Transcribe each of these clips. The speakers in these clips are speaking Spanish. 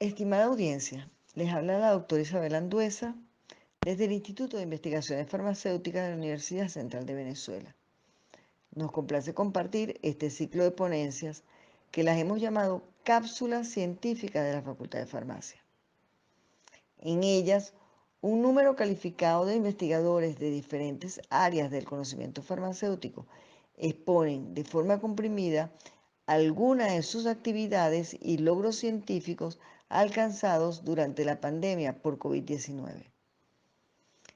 Estimada audiencia, les habla la doctora Isabel Anduesa desde el Instituto de Investigaciones Farmacéuticas de la Universidad Central de Venezuela. Nos complace compartir este ciclo de ponencias que las hemos llamado Cápsulas Científicas de la Facultad de Farmacia. En ellas, un número calificado de investigadores de diferentes áreas del conocimiento farmacéutico exponen de forma comprimida algunas de sus actividades y logros científicos alcanzados durante la pandemia por COVID-19,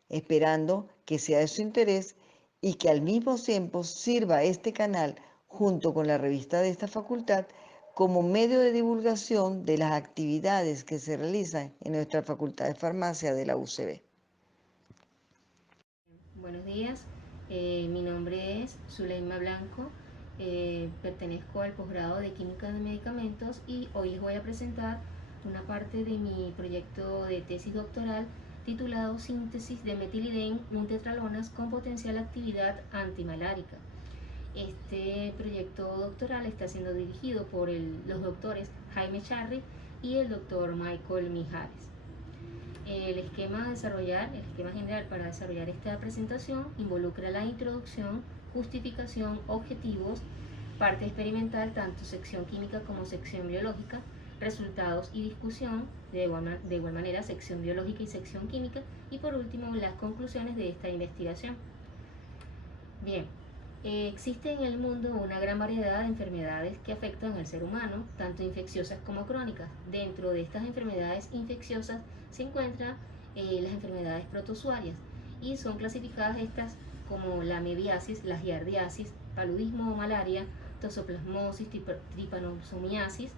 esperando que sea de su interés y que al mismo tiempo sirva este canal junto con la revista de esta facultad como medio de divulgación de las actividades que se realizan en nuestra Facultad de Farmacia de la UCB. Buenos días, mi nombre es Zuleima Blanco, pertenezco al posgrado de Química de Medicamentos y hoy les voy a presentar una parte de mi proyecto de tesis doctoral titulado Síntesis de metilidén untetralonas con potencial actividad antimalárica. Este proyecto doctoral está siendo dirigido por los doctores Jaime Charri y el doctor Michael Mijares. El esquema general para desarrollar esta presentación involucra la introducción, justificación, objetivos, parte experimental, tanto sección química como sección biológica, resultados y discusión, de igual manera sección biológica y sección química, y por último las conclusiones de esta investigación. Bien, existe en el mundo una gran variedad de enfermedades que afectan al ser humano, tanto infecciosas como crónicas. Dentro de estas enfermedades infecciosas se encuentran las enfermedades protozoarias y son clasificadas estas como la amibiasis, la giardiasis, paludismo o malaria, toxoplasmosis, trypanosomiasis,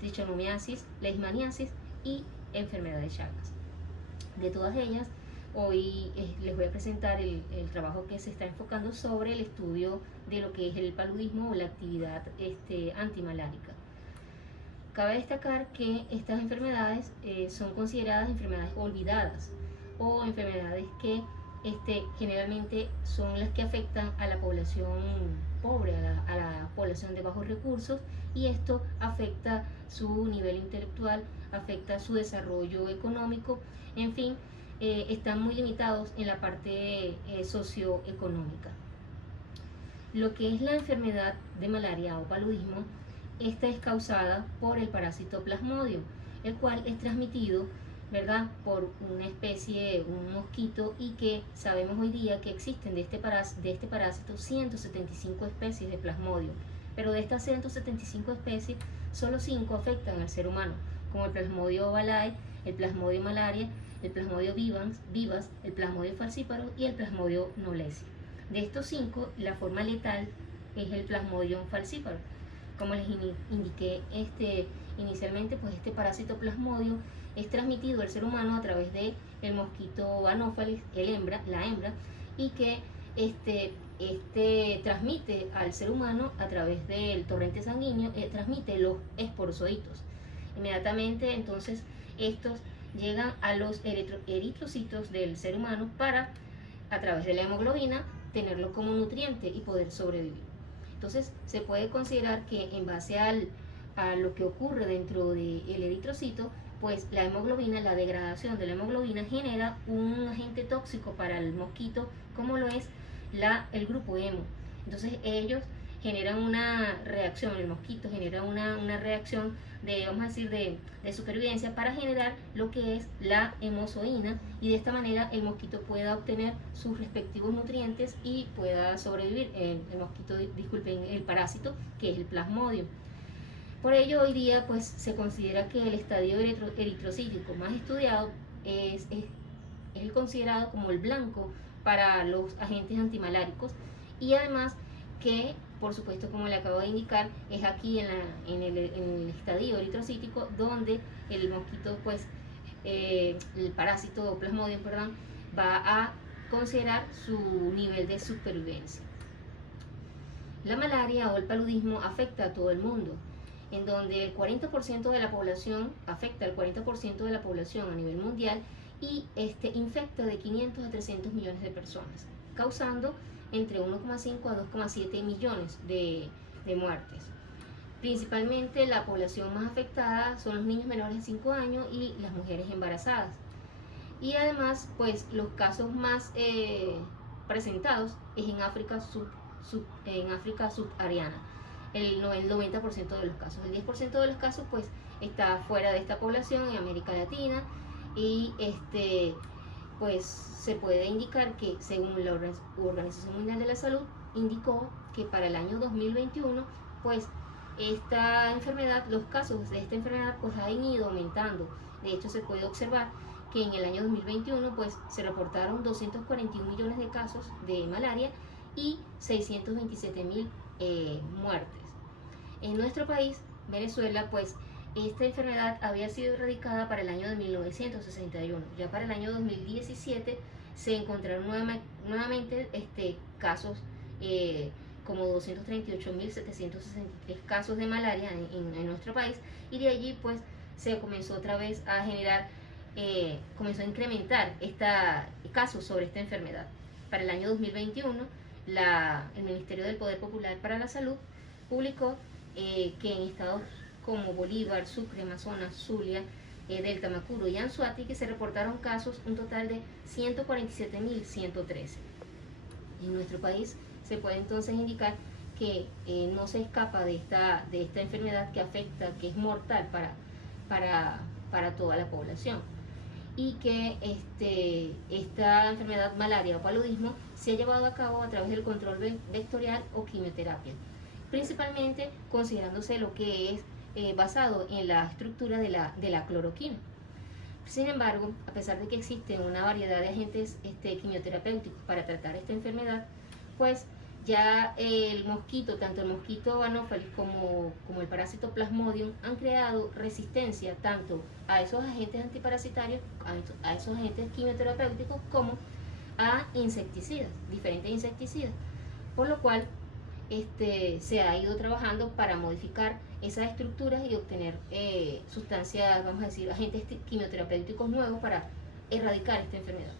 trichomomiasis, leishmaniasis y enfermedad de Chagas. De todas ellas, hoy les voy a presentar el trabajo que se está enfocando sobre el estudio de lo que es el paludismo o la actividad antimalárica. Cabe destacar que estas enfermedades son consideradas enfermedades olvidadas o enfermedades que generalmente son las que afectan a la población pobre, a la población de bajos recursos, y esto afecta su nivel intelectual, afecta su desarrollo económico, en fin, están muy limitados en la parte socioeconómica. Lo que es la enfermedad de malaria o paludismo, esta es causada por el parásito Plasmodium, el cual es transmitido, ¿verdad?, por una especie, un mosquito, y que sabemos hoy día que existen de este parásito 175 especies de Plasmodium, pero de estas 175 especies, solo 5 afectan al ser humano, como el Plasmodium ovale, el Plasmodium malaria, el Plasmodium vivas, el Plasmodium falciparum y el Plasmodium knowlesi. De estos 5, la forma letal es el Plasmodium falciparum. Como les indiqué inicialmente, pues este parásito Plasmodium es transmitido al ser humano a través de el mosquito Anopheles, la hembra, y que transmite al ser humano a través del torrente sanguíneo, transmite los esporozoitos. Inmediatamente, entonces, estos llegan a los eritrocitos del ser humano para, a través de la hemoglobina, tenerlo como nutriente y poder sobrevivir. Entonces, se puede considerar que en base a lo que ocurre dentro del eritrocito, pues la hemoglobina, la degradación de la hemoglobina genera un agente tóxico para el mosquito, como lo es el grupo hemo. Entonces ellos generan una reacción, el mosquito genera una reacción vamos a decir, de supervivencia para generar lo que es la hemozoína, y de esta manera el mosquito pueda obtener sus respectivos nutrientes y pueda sobrevivir. El parásito, que es el Plasmodium. Por ello, hoy día pues se considera que el estadio eritrocítico más estudiado es el considerado como el blanco para los agentes antimaláricos, y además que, por supuesto, como le acabo de indicar, es aquí en el estadio eritrocítico donde el mosquito, pues, el parásito Plasmodium, perdón, va a considerar su nivel de supervivencia. La malaria o el paludismo afecta a todo el mundo, en donde el 40% de la población afecta al 40% de la población a nivel mundial, y infecta de 500 a 300 millones de personas, causando entre 1,5 a 2,7 millones de muertes. Principalmente la población más afectada son los niños menores de 5 años y las mujeres embarazadas. Y además, pues los casos más presentados es en África subsahariana, el 90% de los casos. El 10% de los casos pues está fuera de esta población en América Latina, y pues se puede indicar que según la Organización Mundial de la Salud indicó que para el año 2021 pues esta enfermedad, los casos de esta enfermedad pues han ido aumentando. De hecho, se puede observar que en el año 2021 pues se reportaron 241 millones de casos de malaria y 627.000 muertes. En nuestro país, Venezuela, pues esta enfermedad había sido erradicada para el año de 1961. Ya para el año 2017 se encontraron nuevamente casos como 238.763 casos de malaria en nuestro país, y de allí pues se comenzó otra vez a generar, comenzó a incrementar casos sobre esta enfermedad. Para el año 2021, el Ministerio del Poder Popular para la Salud publicó que en estados como Bolívar, Sucre, Amazonas, Zulia, Delta, Macuro y Anzoátegui que se reportaron casos, un total de 147.113. En nuestro país se puede entonces indicar que no se escapa de esta enfermedad que afecta, que es mortal para toda la población, y que esta enfermedad malaria o paludismo se ha llevado a cabo a través del control vectorial o quimioterapia, principalmente considerándose lo que es basado en la estructura de la cloroquina. Sin embargo, a pesar de que existen una variedad de agentes quimioterapéuticos para tratar esta enfermedad, pues ya el mosquito, tanto el mosquito Anopheles como el parásito Plasmodium, han creado resistencia tanto a esos agentes antiparasitarios, a esos agentes quimioterapéuticos, como a insecticidas, diferentes insecticidas, por lo cual se ha ido trabajando para modificar esas estructuras y obtener sustancias, vamos a decir, agentes quimioterapéuticos nuevos para erradicar esta enfermedad.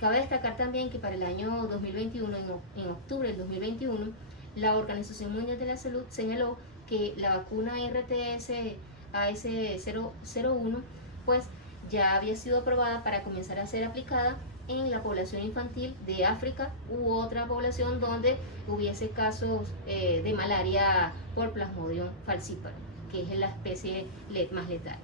Cabe destacar también que para el año 2021, en octubre del 2021, la Organización Mundial de la Salud señaló que la vacuna RTS-AS01 pues ya había sido aprobada para comenzar a ser aplicada en la población infantil de África u otra población donde hubiese casos de malaria por Plasmodium falciparum, que es la especie más letal.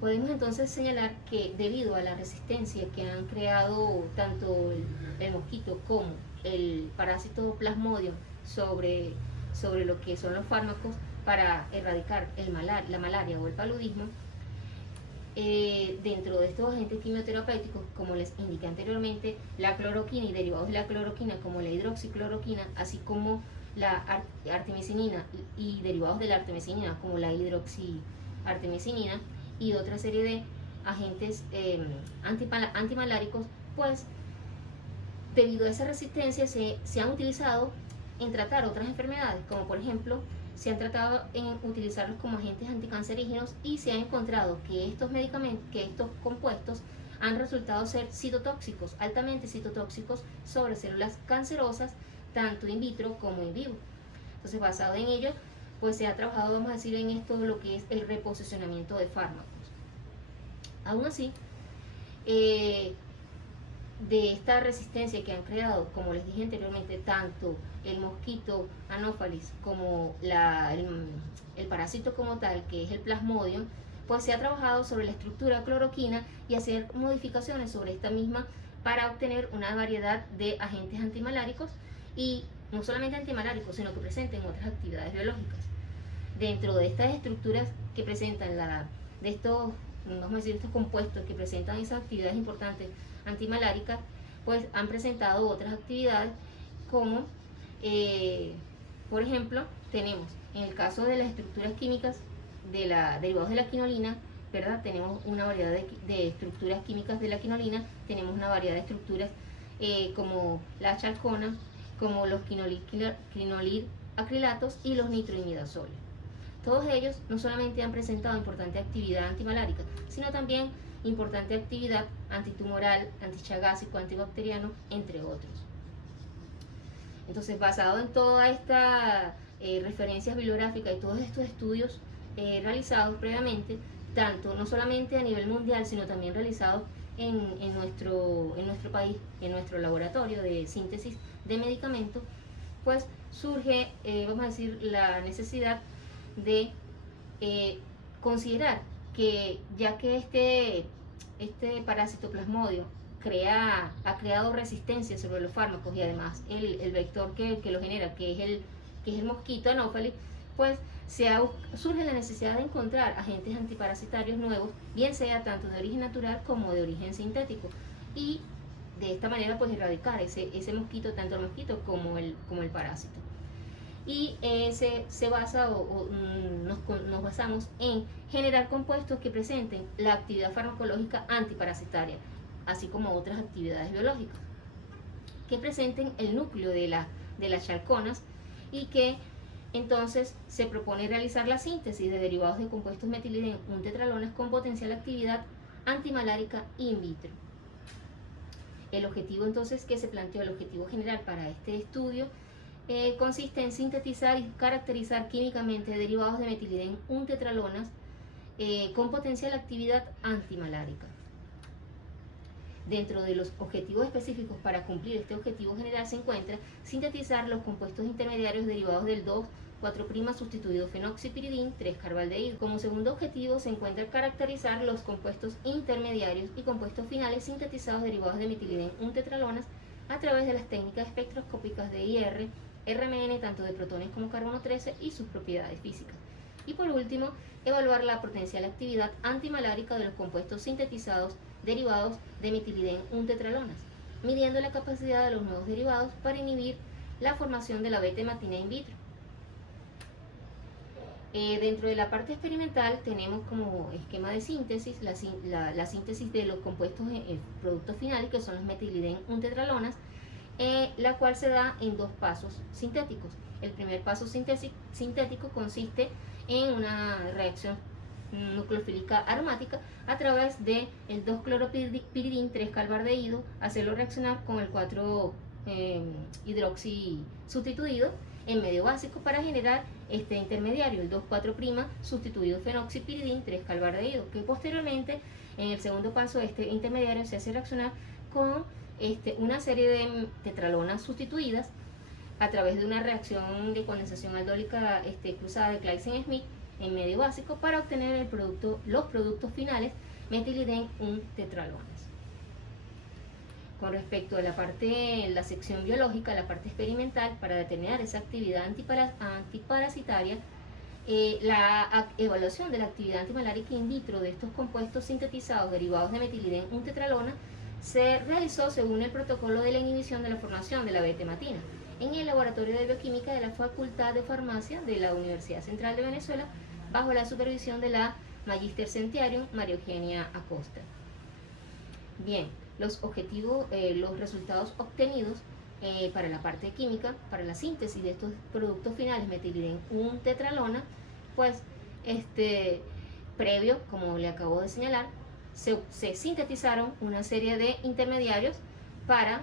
Podemos entonces señalar que debido a la resistencia que han creado tanto el mosquito como el parásito Plasmodium sobre lo que son los fármacos para erradicar la malaria o el paludismo, dentro de estos agentes quimioterapéuticos, como les indiqué anteriormente, la cloroquina y derivados de la cloroquina como la hidroxicloroquina, así como la artemisinina y derivados de la artemisinina como la hidroxiartemisinina, y otra serie de agentes antimaláricos, pues debido a esa resistencia se han utilizado en tratar otras enfermedades, como por ejemplo se han tratado en utilizarlos como agentes anticancerígenos, y se ha encontrado que estos medicamentos, que estos compuestos han resultado ser citotóxicos, altamente citotóxicos sobre células cancerosas, tanto in vitro como in vivo. Entonces, basado en ello, pues se ha trabajado, vamos a decir, en esto de lo que es el reposicionamiento de fármacos. Aún así, de esta resistencia que han creado, como les dije anteriormente, tanto el mosquito Anopheles como el parásito como tal, que es el Plasmodium, pues se ha trabajado sobre la estructura cloroquina y hacer modificaciones sobre esta misma para obtener una variedad de agentes antimaláricos, y no solamente antimaláricos, sino que presenten otras actividades biológicas. Dentro de estas estructuras que presentan estos compuestos que presentan esas actividades importantes antimaláricas, pues han presentado otras actividades como, por ejemplo, tenemos en el caso de las estructuras químicas derivados de la quinolina, ¿verdad? Tenemos una variedad de estructuras químicas de la quinolina, tenemos una variedad de estructuras como la chalcona, como los quinoliracrilatos y los nitroimidazoles. Todos ellos no solamente han presentado importante actividad antimalárica, sino también importante actividad antitumoral, antichagásico, antibacteriano, entre otros. Entonces, basado en toda esta referencias bibliográficas y todos estos estudios realizados previamente, tanto no solamente a nivel mundial, sino también realizados en nuestro país, en nuestro laboratorio de síntesis de medicamentos, pues surge, vamos a decir, la necesidad de considerar que ya que este parásito plasmodio ha creado resistencia sobre los fármacos y además el vector que lo genera, que es el mosquito anófeles, pues surge la necesidad de encontrar agentes antiparasitarios nuevos, bien sea tanto de origen natural como de origen sintético, y de esta manera pues erradicar ese mosquito, tanto el mosquito como el parásito. Y se basa nos basamos en generar compuestos que presenten la actividad farmacológica antiparasitaria, así como otras actividades biológicas, que presenten el núcleo de las chalconas, y que entonces se propone realizar la síntesis de derivados de compuestos metilidén tetralonas con potencial actividad antimalárica in vitro. El objetivo entonces que se planteó, el objetivo general para este estudio, consiste en sintetizar y caracterizar químicamente derivados de metilidén tetralonas con potencial actividad antimalárica. Dentro de los objetivos específicos para cumplir este objetivo general se encuentra sintetizar los compuestos intermediarios derivados del 2,4' sustituido fenoxipiridín 3-carbaldehído. Como segundo objetivo se encuentra caracterizar los compuestos intermediarios y compuestos finales sintetizados derivados de metilidén tetralonas a través de las técnicas espectroscópicas de IR, RMN, tanto de protones como carbono 13 y sus propiedades físicas. Y por último, evaluar la potencial actividad antimalárica de los compuestos sintetizados derivados de metilidén tetralonas, midiendo la capacidad de los nuevos derivados para inhibir la formación de la beta-hematina in vitro. Dentro de la parte experimental tenemos como esquema de síntesis la síntesis de los compuestos productos finales, que son los metilidén tetralonas, la cual se da en dos pasos sintéticos. El primer paso sintético consiste en una reacción nucleofílica aromática a través del 2-cloropiridín 3-carbaldehído, hacerlo reaccionar con el 4-hidroxi sustituido en medio básico para generar este intermediario, el 2,4' sustituido fenoxipiridín 3-carbaldehído, que posteriormente en el segundo paso este intermediario se hace reaccionar con una serie de tetralonas sustituidas a través de una reacción de condensación aldólica cruzada de Claisen-Smith en medio básico para obtener los productos finales metilidén tetralonas. Con respecto a la sección biológica, la parte experimental, para determinar esa actividad antiparasitaria, la evaluación de la actividad antimalárica in vitro de estos compuestos sintetizados derivados de metilidén tetralona se realizó según el protocolo de la inhibición de la formación de la beta-hematina en el Laboratorio de Bioquímica de la Facultad de Farmacia de la Universidad Central de Venezuela, bajo la supervisión de la Magister Scientiarum María Eugenia Acosta. Bien, los resultados obtenidos para la parte química, para la síntesis de estos productos finales metilidén tetralona, pues previo, como le acabo de señalar, se sintetizaron una serie de intermediarios para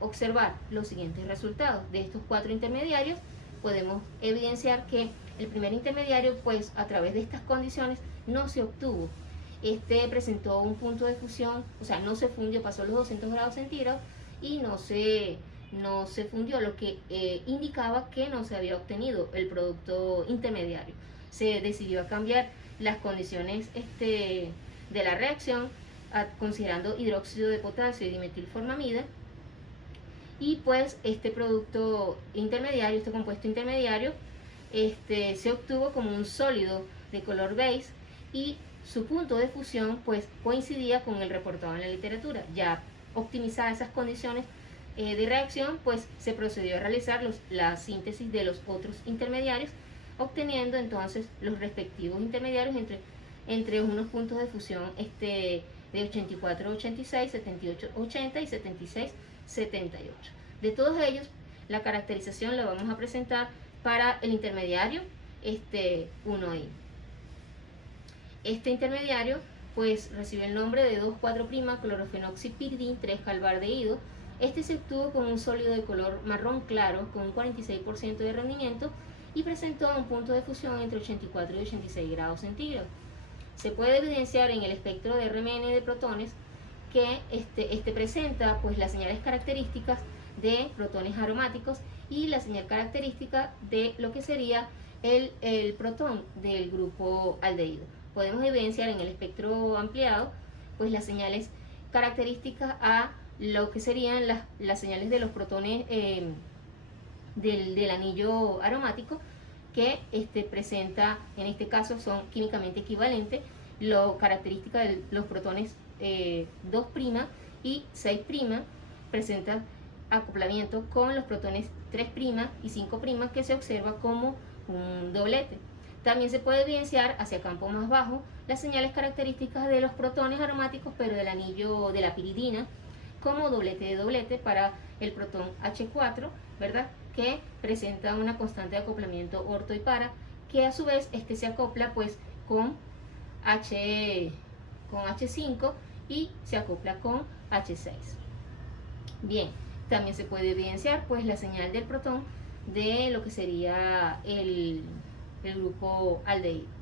observar los siguientes resultados. De estos 4 intermediarios podemos evidenciar que el primer intermediario, pues a través de estas condiciones no se obtuvo. Presentó un punto de fusión, o sea, no se fundió, pasó los 200 grados centígrados y no se fundió, lo que indicaba que no se había obtenido el producto intermediario. Se decidió a cambiar las condiciones de la reacción considerando hidróxido de potasio y dimetilformamida, y pues este producto intermediario, este compuesto intermediario, se obtuvo como un sólido de color beige y su punto de fusión pues coincidía con el reportado en la literatura. Ya optimizadas esas condiciones de reacción, pues se procedió a realizar la síntesis de los otros intermediarios, obteniendo entonces los respectivos intermediarios entre unos puntos de fusión de 84-86, 78-80 y 76-78. De todos ellos, la caracterización la vamos a presentar para el intermediario 1I. Este intermediario pues recibe el nombre de 2,4' clorofenoxipiridín 3-carbaldehído. Se obtuvo con un sólido de color marrón claro con un 46% de rendimiento y presentó un punto de fusión entre 84 y 86 grados centígrados. Se puede evidenciar en el espectro de RMN de protones que este presenta pues las señales características de protones aromáticos y la señal característica de lo que sería el protón del grupo aldehído. Podemos evidenciar en el espectro ampliado pues las señales características a lo que serían las señales de los protones del anillo aromático, que presenta, en este caso son químicamente equivalentes, lo característica de los protones 2' y 6' presentan acoplamiento con los protones 3' y 5', que se observa como un doblete. También se puede evidenciar hacia campo más bajo las señales características de los protones aromáticos, pero del anillo de la piridina, como doblete de doblete para el protón H4, ¿verdad? Que presenta una constante de acoplamiento orto y para, que a su vez se acopla pues con H5 y se acopla con H6. Bien, también se puede evidenciar pues la señal del protón de lo que sería el grupo aldehído.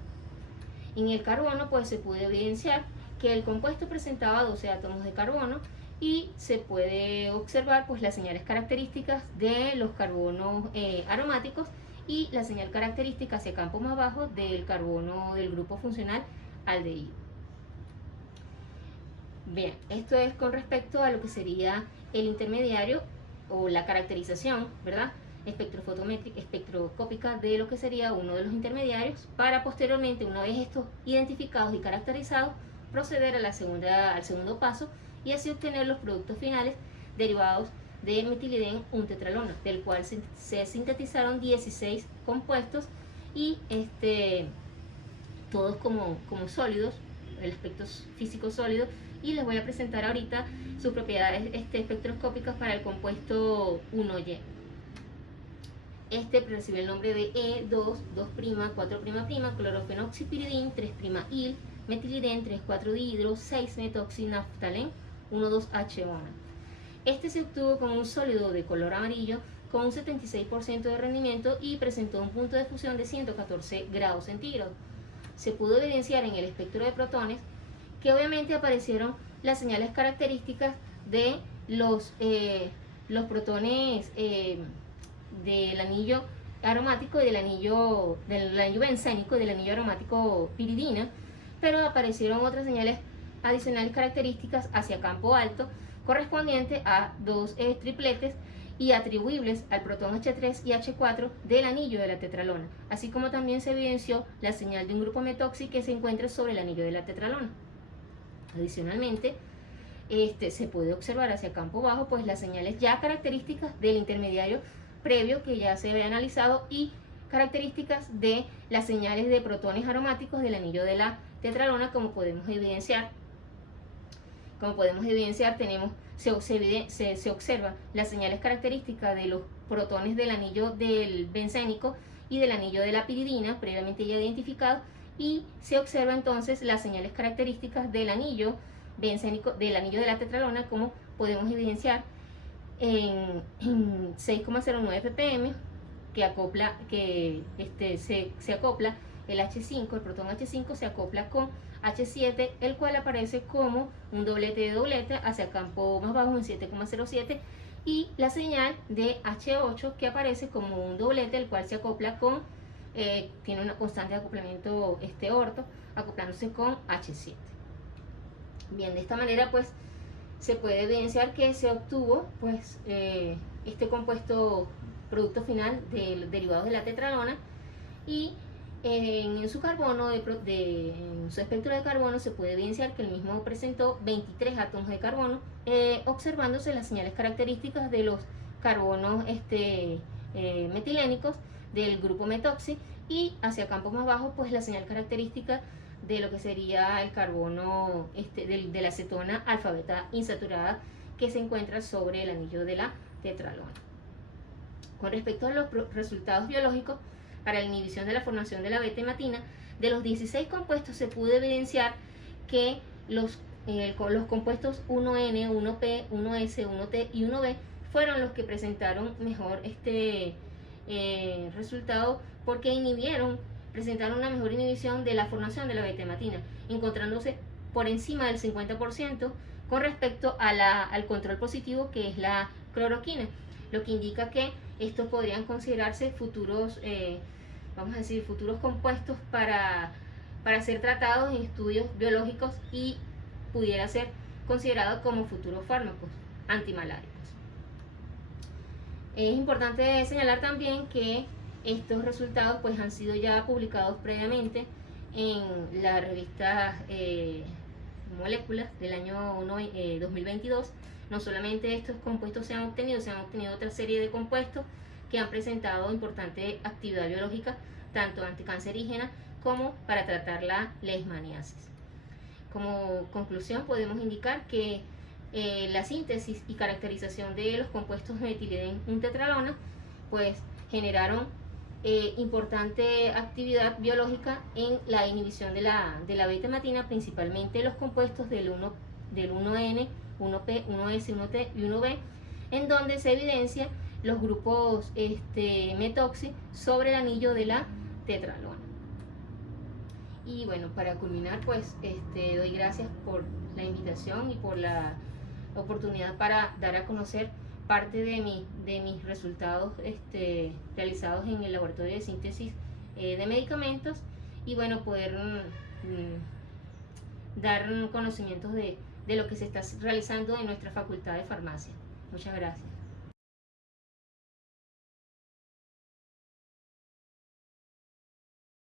En el carbono pues se puede evidenciar que el compuesto presentaba 12 átomos de carbono y se puede observar pues las señales características de los carbonos aromáticos y la señal característica hacia campo más bajo del carbono del grupo funcional aldehído. Bien, esto es con respecto a lo que sería el intermediario o la caracterización, ¿verdad?, espectrofotométrica, espectroscópica de lo que sería uno de los intermediarios, para posteriormente, una vez estos identificados y caracterizados, proceder a al segundo paso y así obtener los productos finales derivados de metilidén un tetralona, del cual se sintetizaron 16 compuestos y todos como sólidos, el aspecto físico sólido, y les voy a presentar ahorita sus propiedades espectroscópicas para el compuesto 1Y. Recibe el nombre de E2, 2', 4'', clorofenoxipiridín, 3'-il, metilidén, 3,4-dihidro, 6-metoxinaftalén, 1,2-H1. Se obtuvo con un sólido de color amarillo con un 76% de rendimiento y presentó un punto de fusión de 114 grados centígrados. Se pudo evidenciar en el espectro de protones que obviamente aparecieron las señales características de los protones del anillo aromático y del anillo bencénico y del anillo aromático piridina, pero aparecieron otras señales adicionales características hacia campo alto correspondiente a dos tripletes y atribuibles al protón H3 y H4 del anillo de la tetralona, así como también se evidenció la señal de un grupo metoxi que se encuentra sobre el anillo de la tetralona. Adicionalmente, se puede observar hacia campo bajo pues las señales ya características del intermediario previo que ya se había analizado y características de las señales de protones aromáticos del anillo de la tetralona, como podemos evidenciar. Se observa las señales características de los protones del anillo del bencénico y del anillo de la piridina, previamente ya identificado, y se observa entonces las señales características del anillo bencénico, del anillo de la tetralona, como podemos evidenciar en 6,09 ppm, se acopla el H5, el protón H5 se acopla con H7, el cual aparece como un doblete de doblete hacia campo más bajo en 7,07, y la señal de H8 que aparece como un doblete, el cual se acopla con, tiene una constante de acoplamiento orto, acoplándose con H7. Bien, de esta manera pues se puede evidenciar que se obtuvo pues este compuesto producto final de derivados de la tetralona, y en su carbono, en su espectro de carbono, se puede evidenciar que el mismo presentó 23 átomos de carbono, observándose las señales características de los carbonos metilénicos del grupo metoxi, y hacia campos más bajos pues la señal característica de lo que sería el carbono de la acetona alfa beta insaturada que se encuentra sobre el anillo de la tetralona. Con respecto a los resultados biológicos para la inhibición de la formación de la beta-hematina, de los 16 compuestos se pudo evidenciar que los compuestos 1N, 1P, 1S, 1T y 1B fueron los que presentaron mejor resultado porque presentaron una mejor inhibición de la formación de la beta-hematina, encontrándose por encima del 50% con respecto al control positivo, que es la cloroquina, lo que indica que estos podrían considerarse futuros, vamos a decir, futuros compuestos para ser tratados en estudios biológicos y pudiera ser considerado como futuros fármacos antimaláricos. Es importante señalar también que estos resultados pues han sido ya publicados previamente en la revista Moléculas del año 2022. No solamente estos compuestos se han obtenido otra serie de compuestos que han presentado importante actividad biológica, tanto anticancerígena como para tratar la leishmaniasis. Como conclusión podemos indicar que la síntesis y caracterización de los compuestos metilidén-1-tetralona pues generaron importante actividad biológica en la inhibición de la beta-hematina, principalmente los compuestos del 1N, 1P, 1S, 1T y 1B, en donde se evidencia los grupos metoxi sobre el anillo de la tetralona. Y bueno, para culminar, pues doy gracias por la invitación y por la oportunidad para dar a conocer parte de mis resultados realizados en el laboratorio de síntesis de medicamentos, y bueno, poder dar conocimientos de lo que se está realizando en nuestra facultad de farmacia. Muchas gracias.